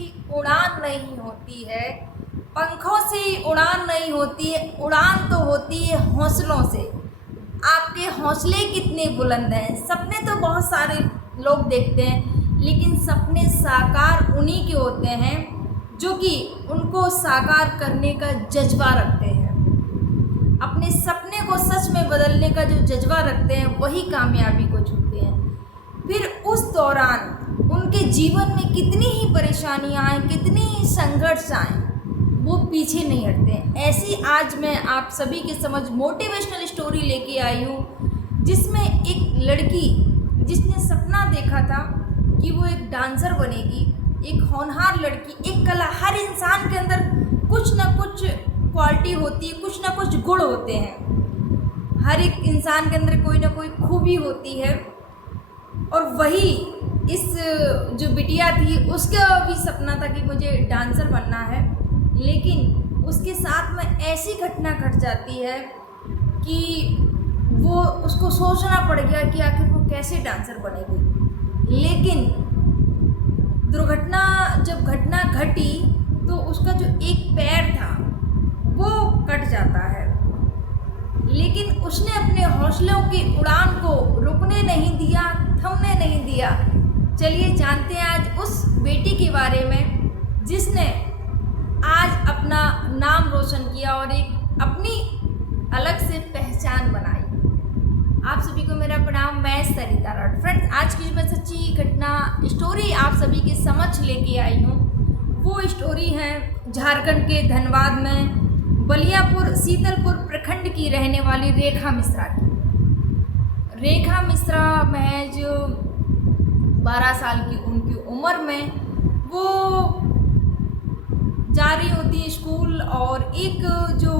ही उड़ान नहीं होती है, पंखों से ही उड़ान नहीं होती है, उड़ान तो होती है हौसलों से। आपके हौसले कितने बुलंद हैं। सपने तो बहुत सारे लोग देखते हैं, लेकिन सपने साकार उन्हीं के होते हैं जो कि उनको साकार करने का जज्बा रखते हैं। अपने सपने को सच में बदलने का जो जज्बा रखते हैं वही कामयाबी को छूते हैं। फिर उस दौरान उनके जीवन में कितनी ही परेशानियाँ आएँ, कितनी ही संघर्ष आएँ, वो पीछे नहीं हटते हैं। ऐसी आज मैं आप सभी के समझ मोटिवेशनल स्टोरी लेके आई हूँ, जिसमें एक लड़की जिसने सपना देखा था कि वो एक डांसर बनेगी, एक होनहार लड़की, एक कला। हर इंसान के अंदर कुछ ना कुछ क्वालिटी होती है, कुछ ना कुछ गुण होते हैं। हर एक इंसान के अंदर कोई ना कोई खूबी होती है, और वही इस जो बिटिया थी उसका भी सपना था कि मुझे डांसर बनना है। लेकिन उसके साथ में ऐसी घटना घट जाती है कि वो उसको सोचना पड़ गया कि आखिर वो कैसे डांसर बनेगी। लेकिन जब घटना घटी तो उसका जो एक पैर था वो कट जाता है, लेकिन उसने अपने हौसलों की उड़ान को रुकने नहीं दिया, थमने नहीं दिया। चलिए जानते हैं आज उस बेटी के बारे में जिसने आज अपना नाम रोशन किया और एक अपनी अलग से पहचान बनाई। आप सभी को मेरा प्रणाम, मैं सरिता राठ। फ्रेंड्स, आज की जो मैं सच्ची घटना स्टोरी आप सभी के समक्ष लेके आई हूँ, वो स्टोरी है झारखंड के धनबाद में बलियापुर शीतलपुर प्रखंड की रहने वाली रेखा मिश्रा की। रेखा मिश्रा महज 12 साल की उनकी उम्र में वो जा रही होती है स्कूल, और एक जो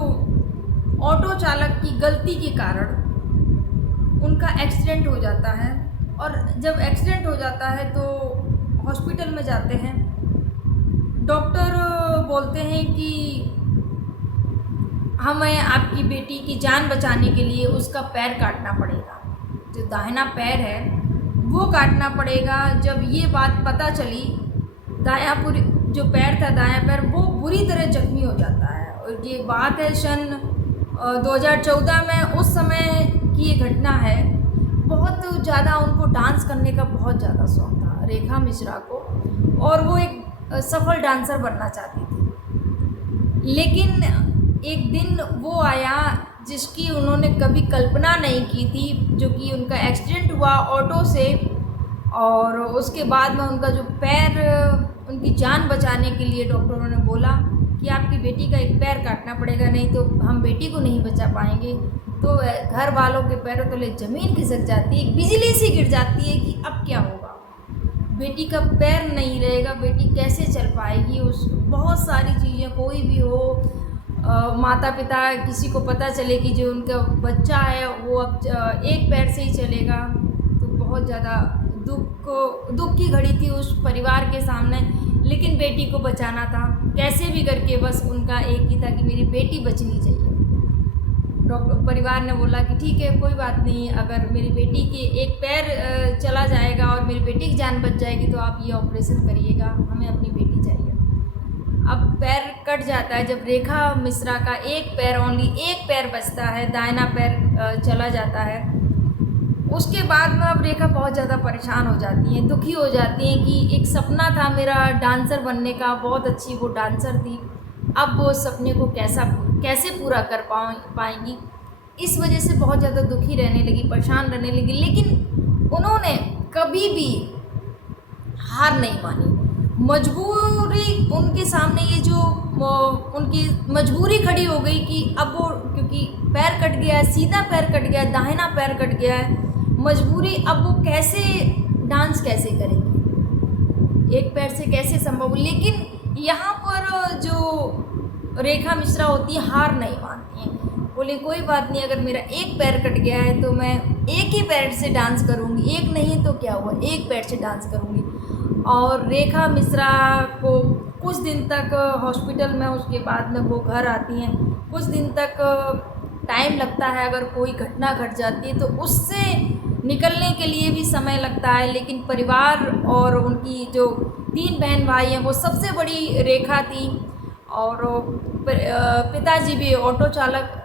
ऑटो चालक की गलती के कारण उनका एक्सीडेंट हो जाता है। और जब एक्सीडेंट हो जाता है तो हॉस्पिटल में जाते हैं। डॉक्टर बोलते हैं कि हमें आपकी बेटी की जान बचाने के लिए उसका पैर काटना पड़ेगा, जो दाहिना पैर है वो काटना पड़ेगा। जब ये बात पता चली, जो पैर था दायां पैर वो बुरी तरह जख्मी हो जाता है। और ये बात है सन 2014 में, उस समय की ये घटना है। बहुत ज़्यादा उनको डांस करने का बहुत ज़्यादा शौक था रेखा मिश्रा को, और वो एक सफल डांसर बनना चाहती थी। लेकिन एक दिन वो आया जिसकी उन्होंने कभी कल्पना नहीं की थी, जो कि उनका एक्सीडेंट हुआ ऑटो से, और उसके बाद में उनका जो पैर, उनकी जान बचाने के लिए डॉक्टरों ने बोला कि आपकी बेटी का एक पैर काटना पड़ेगा, नहीं तो हम बेटी को नहीं बचा पाएंगे। तो घर वालों के पैरों तले ज़मीन खिसक जाती है, बिजली सी गिर जाती है कि अब क्या होगा, बेटी का पैर नहीं रहेगा, बेटी कैसे चल पाएगी। उस बहुत सारी चीज़ें, कोई भी हो, माता पिता किसी को पता चले कि जो उनका बच्चा है वो अब एक पैर से ही चलेगा, तो बहुत ज़्यादा दुख की घड़ी थी उस परिवार के सामने। लेकिन बेटी को बचाना था कैसे भी करके, बस उनका एक ही था कि मेरी बेटी बचनी चाहिए। परिवार ने बोला कि ठीक है, कोई बात नहीं, अगर मेरी बेटी के एक पैर चला जाएगा और मेरी बेटी की जान बच जाएगी तो आप ये ऑपरेशन करिएगा, हमें अपनी बेटी चाहिए। अब पैर कट जाता है। जब रेखा मिश्रा का एक पैर, ओनली एक पैर बचता है, दाहिना पैर चला जाता है, उसके बाद में अब रेखा बहुत ज़्यादा परेशान हो जाती हैं, दुखी हो जाती हैं कि एक सपना था मेरा डांसर बनने का, बहुत अच्छी वो डांसर थी, अब वो सपने को कैसे पूरा कर पाएंगी। इस वजह से बहुत ज़्यादा दुखी रहने लगी, परेशान रहने लगी। लेकिन उन्होंने कभी भी हार नहीं मानी। मजबूरी उनके सामने, ये जो उनकी मजबूरी खड़ी हो गई कि अब वो, क्योंकि पैर कट गया है, सीधा पैर कट गया है, दाहिना पैर कट गया है, मजबूरी, अब वो कैसे डांस कैसे करेंगी, एक पैर से कैसे संभव। लेकिन यहाँ पर जो रेखा मिश्रा होती है, हार नहीं मानती हैं, बोले कोई बात नहीं, अगर मेरा एक पैर कट गया है तो मैं एक ही पैर से डांस करूँगी, एक नहीं तो क्या हुआ, एक पैर से डांस करूँगी। और रेखा मिश्रा को कुछ दिन तक हॉस्पिटल में, उसके बाद में वो घर आती हैं, कुछ दिन तक टाइम लगता है। अगर कोई घटना घट जाती है तो उससे निकलने के लिए भी समय लगता है। लेकिन परिवार और उनकी जो तीन बहन भाई हैं, वो सबसे बड़ी रेखा थी और पिताजी भी ऑटो चालक।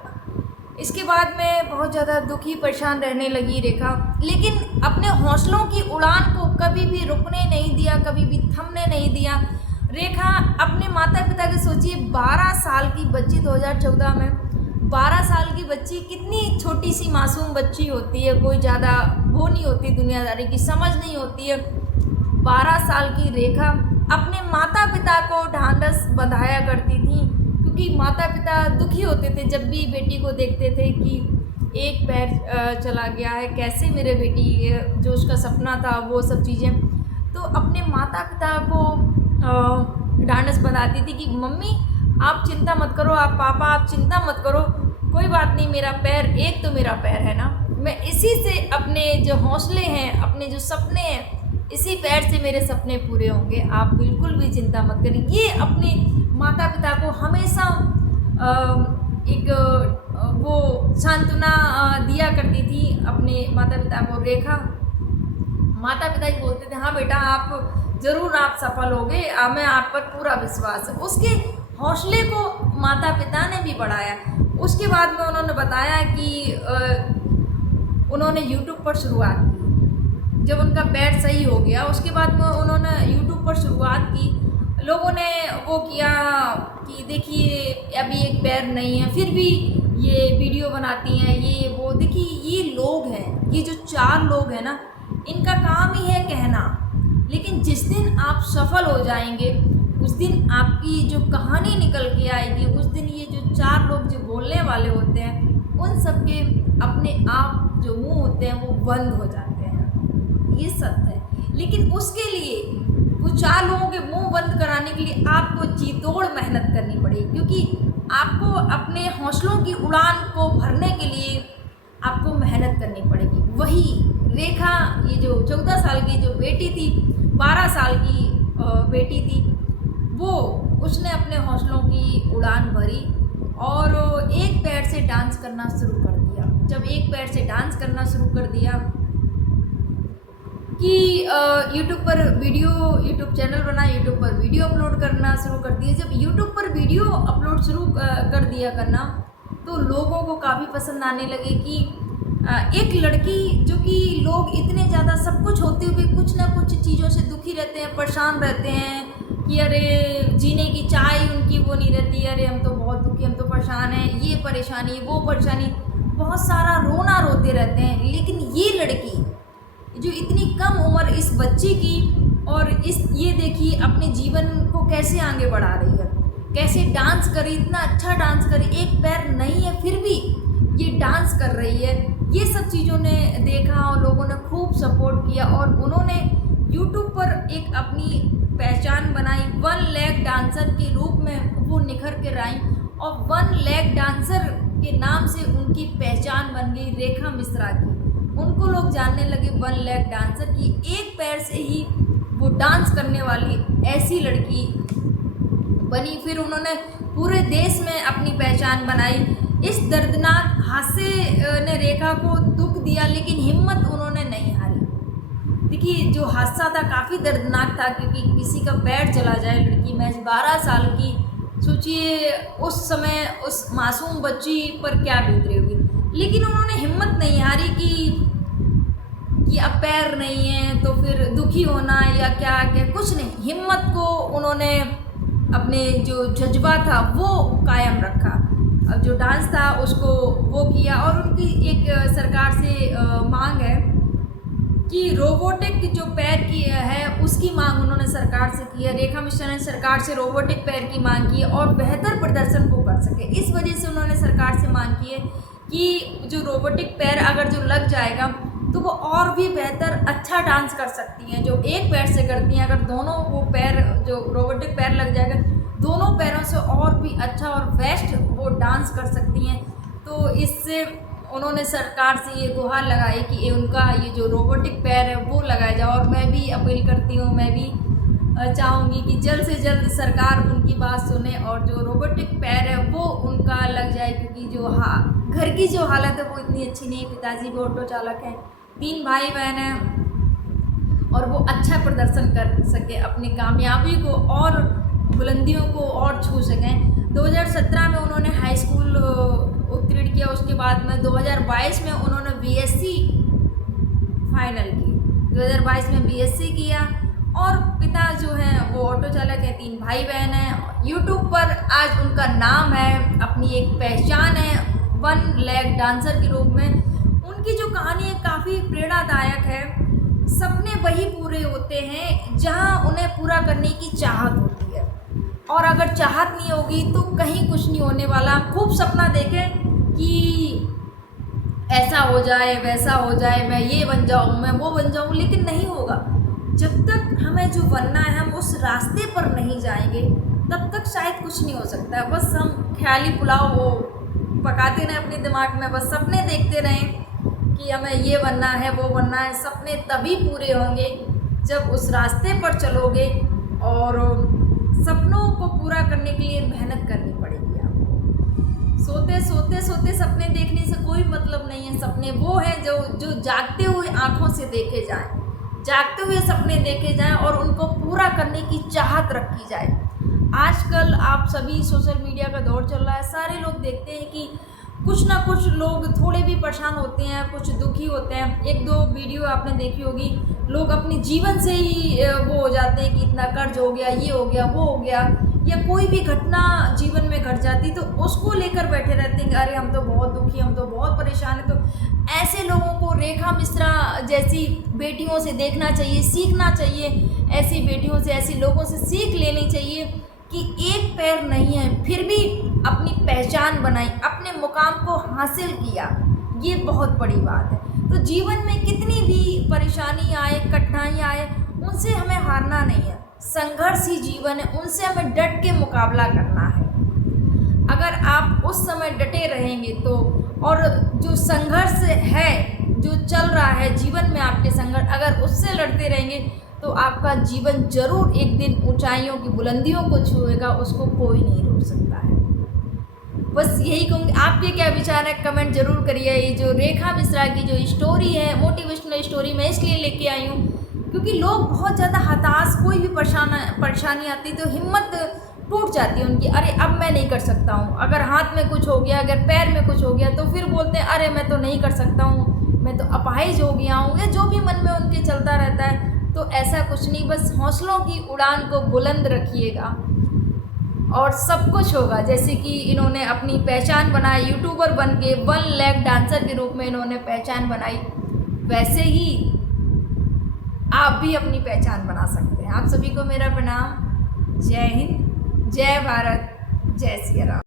इसके बाद में बहुत ज़्यादा दुखी परेशान रहने लगी रेखा, लेकिन अपने हौसलों की उड़ान को कभी भी रुकने नहीं दिया, कभी भी थमने नहीं दिया। रेखा अपने माता पिता की सोचिए, 12 साल की बच्ची 2014 में 12 साल की बच्ची कितनी छोटी सी मासूम बच्ची होती है, कोई ज़्यादा वो नहीं होती, दुनियादारी की समझ नहीं होती है। 12 साल की रेखा अपने माता पिता को ढांढस बंधाया करती थी, क्योंकि माता पिता दुखी होते थे जब भी बेटी को देखते थे कि एक पैर चला गया है, कैसे मेरे बेटी जो उसका सपना था वो सब चीज़ें। तो अपने माता पिता को ढांढस बंधाती थी कि मम्मी आप चिंता मत करो, आप पापा आप चिंता मत करो, कोई बात नहीं, मेरा पैर एक तो मेरा पैर है ना, मैं इसी से अपने जो हौसले हैं, अपने जो सपने हैं, इसी पैर से मेरे सपने पूरे होंगे, आप बिल्कुल भी चिंता मत करिए। ये अपने माता पिता को हमेशा एक वो सांत्वना दिया करती थी अपने माता पिता को। रेखा माता पिता ही बोलते थे, हाँ बेटा आप ज़रूर आप सफल होगे, हमें आप पर पूरा विश्वास है। उसके हौसले को माता पिता ने भी बढ़ाया। उसके बाद में उन्होंने बताया कि उन्होंने यूट्यूब पर शुरुआत की। जब उनका पैर सही हो गया उसके बाद में उन्होंने यूट्यूब पर शुरुआत की। लोगों ने वो किया कि देखिए अभी एक पैर नहीं है फिर भी ये वीडियो बनाती हैं, ये वो। देखिए ये लोग हैं, ये जो 4 लोग हैं ना, इनका काम ही है कहना, लेकिन जिस दिन आप सफल हो जाएंगे उस दिन आपकी जो कहानी निकल के आएगी, उस दिन ये जो 4 लोग जो बोलने वाले होते हैं उन सब के अपने आप जो मुंह होते हैं वो बंद हो जाते हैं। ये सत्य है। लेकिन उसके लिए वो 4 लोगों के मुंह बंद कराने के लिए आपको जी तोड़ मेहनत करनी पड़ेगी, क्योंकि आपको अपने हौसलों की उड़ान को भरने के लिए आपको मेहनत करनी पड़ेगी। वही रेखा, ये जो 14 साल की जो बेटी थी, 12 साल की बेटी थी, वो उसने अपने हौसलों की उड़ान भरी और एक पैर से डांस करना शुरू कर दिया। जब एक पैर से डांस करना शुरू कर दिया कि यूट्यूब पर यूट्यूब चैनल बना, यूट्यूब पर वीडियो अपलोड करना शुरू कर दिया। जब यूट्यूब पर वीडियो अपलोड शुरू कर दिया करना तो लोगों को काफ़ी पसंद आने लगे कि एक लड़की जो कि लोग इतने ज़्यादा सब कुछ होते हुए कुछ ना कुछ चीज़ों से दुखी रहते हैं, परेशान रहते हैं कि अरे जीने की चाह उनकी वो नहीं रहती, अरे हम तो बहुत दुखी, हम तो परेशान हैं, ये परेशानी वो परेशानी, बहुत सारा रोना रोते रहते हैं। लेकिन ये लड़की जो इतनी कम उम्र इस बच्ची की, और ये देखिए अपने जीवन को कैसे आगे बढ़ा रही है, कैसे डांस करी, इतना अच्छा डांस करी, एक पैर नहीं है फिर भी ये डांस कर रही है। ये सब चीज़ों ने देखा और लोगों ने खूब सपोर्ट किया और उन्होंने यूट्यूब पर एक अपनी पहचान बनाई। 1 लेग डांसर के रूप में वो निखर कर आई और 1 लेग डांसर के नाम से उनकी पहचान बन गई रेखा मिश्रा की। उनको लोग जानने लगे 1 लेग डांसर की, एक पैर से ही वो डांस करने वाली ऐसी लड़की बनी। फिर उन्होंने पूरे देश में अपनी पहचान बनाई। इस दर्दनाक हादसे ने रेखा को दुख दिया, लेकिन हिम्मत उन्होंने नहीं हारी। देखिए जो हादसा था काफ़ी दर्दनाक था, क्योंकि किसी का पैर चला जाए, लड़की महज 12 साल की, सोचिए उस समय उस मासूम बच्ची पर क्या बीत रही होगी। लेकिन उन्होंने हिम्मत नहीं हारी कि अब पैर नहीं है तो फिर दुखी होना या क्या क्या, कुछ नहीं। हिम्मत को उन्होंने अपने जो जज्बा था वो कायम रखा। अब जो डांस था उसको वो किया और उनकी एक सरकार से मांग है कि रोबोटिक जो पैर की है उसकी मांग उन्होंने सरकार से की है। रेखा मिश्रा ने सरकार से रोबोटिक पैर की मांग की है और बेहतर प्रदर्शन को कर सके, इस वजह से उन्होंने सरकार से मांग की है कि जो रोबोटिक पैर अगर जो लग जाएगा तो वो और भी बेहतर अच्छा डांस कर सकती हैं। जो एक पैर से करती हैं, अगर दोनों वो पैर जो रोबोटिक पैर लग जाएगा, दोनों पैरों से और भी अच्छा और बेस्ट वो डांस कर सकती हैं। तो इससे उन्होंने सरकार से ये गुहार लगाई कि उनका ये जो रोबोटिक पैर है वो लगाया जाए। और मैं भी अपील करती हूँ, मैं भी चाहूँगी कि जल्द से जल्द सरकार उनकी बात सुने और जो रोबोटिक पैर है वो उनका लग जाए, क्योंकि जो घर की जो हालत है वो इतनी अच्छी नहीं है। पिताजी भी ऑटो चालक हैं, 3 भाई बहन हैं और वो अच्छा प्रदर्शन कर सके, अपनी कामयाबी को और बुलंदियों को और छू सकें। 2017 में उन्होंने हाई स्कूल उत्तीर्ण किया, उसके बाद में 2022 में उन्होंने बीएससी फाइनल की, 2022 में बीएससी किया। और पिता जो हैं वो ऑटो चालक हैं, 3 भाई बहन हैं। यूट्यूब पर आज उनका नाम है, अपनी एक पहचान है वन लेग डांसर के रूप में। उनकी जो कहानी है काफ़ी प्रेरणादायक है। सपने वही पूरे होते हैं जहां उन्हें पूरा करने की चाहत होती है, और अगर चाहत नहीं होगी तो कहीं कुछ नहीं होने वाला। खूब सपना देखें कि ऐसा हो जाए, वैसा हो जाए, मैं ये बन जाऊँ, मैं वो बन जाऊँ, लेकिन नहीं होगा। जब तक हमें जो बनना है हम उस रास्ते पर नहीं जाएंगे तब तक शायद कुछ नहीं हो सकता है। बस हम ख्याली पुलाव वो पकाते रहें अपने दिमाग में, बस सपने देखते रहें कि हमें ये बनना है, वो बनना है। सपने तभी पूरे होंगे जब उस रास्ते पर चलोगे, और सपनों को पूरा करने के लिए मेहनत करनी पड़ेगी। आप सोते सपने देखने से कोई मतलब नहीं है। सपने वो हैं जो जागते हुए आँखों से देखे जाएं, जागते हुए सपने देखे जाएं और उनको पूरा करने की चाहत रखी जाए। आजकल आप सभी सोशल मीडिया का दौर चल रहा है, सारे लोग देखते हैं कि कुछ ना कुछ लोग थोड़े भी परेशान होते हैं, कुछ दुखी होते हैं। 1-2 वीडियो आपने देखी होगी, लोग अपने जीवन से ही वो हो जाते हैं कि इतना कर्ज हो गया, ये हो गया, वो हो गया, या कोई भी घटना जीवन में घट जाती तो उसको लेकर बैठे रहते हैं कि अरे हम तो बहुत दुखी, हम तो बहुत परेशान हैं। तो ऐसे लोगों को रेखा मिश्रा जैसी बेटियों से देखना चाहिए, सीखना चाहिए। ऐसी बेटियों से, ऐसे लोगों से सीख लेनी चाहिए कि एक पैर नहीं है फिर भी अपनी पहचान बनाई, अपने मुकाम को हासिल किया। ये बहुत बड़ी बात है। तो जीवन में कितनी भी परेशानी आए, कठिनाई आए, उनसे हमें हारना नहीं है। संघर्ष ही जीवन है, उनसे हमें डट के मुकाबला करना है। अगर आप उस समय डटे रहेंगे तो, और जो संघर्ष है जो चल रहा है जीवन में, आपके संघर्ष अगर उससे लड़ते रहेंगे तो आपका जीवन जरूर एक दिन ऊंचाइयों की बुलंदियों को छुएगा, उसको कोई नहीं रोक सकता है। बस यही कहूँगी। आपके क्या विचार है कमेंट जरूर करिए। ये जो रेखा मिश्रा की जो स्टोरी है, मोटिवेशनल स्टोरी, मैं इसलिए लेके आई हूँ क्योंकि लोग बहुत ज़्यादा हताश, कोई भी परेशानी आती तो हिम्मत टूट जाती है उनकी, अरे अब मैं नहीं कर सकता हूँ। अगर हाथ में कुछ हो गया, अगर पैर में कुछ हो गया तो फिर बोलते हैं अरे मैं तो नहीं कर सकता हूँ, मैं तो अपाहिज हो गया हूँ, या जो भी मन में उनके चलता रहता है। तो ऐसा कुछ नहीं, बस हौसलों की उड़ान को बुलंद रखिएगा और सब कुछ होगा। जैसे कि इन्होंने अपनी पहचान बनाई, यूट्यूबर बन के वन लेग डांसर के रूप में इन्होंने पहचान बनाई, वैसे ही आप भी अपनी पहचान बना सकते हैं। आप सभी को मेरा प्रणाम। जय हिंद, जय भारत, जय सिया राम।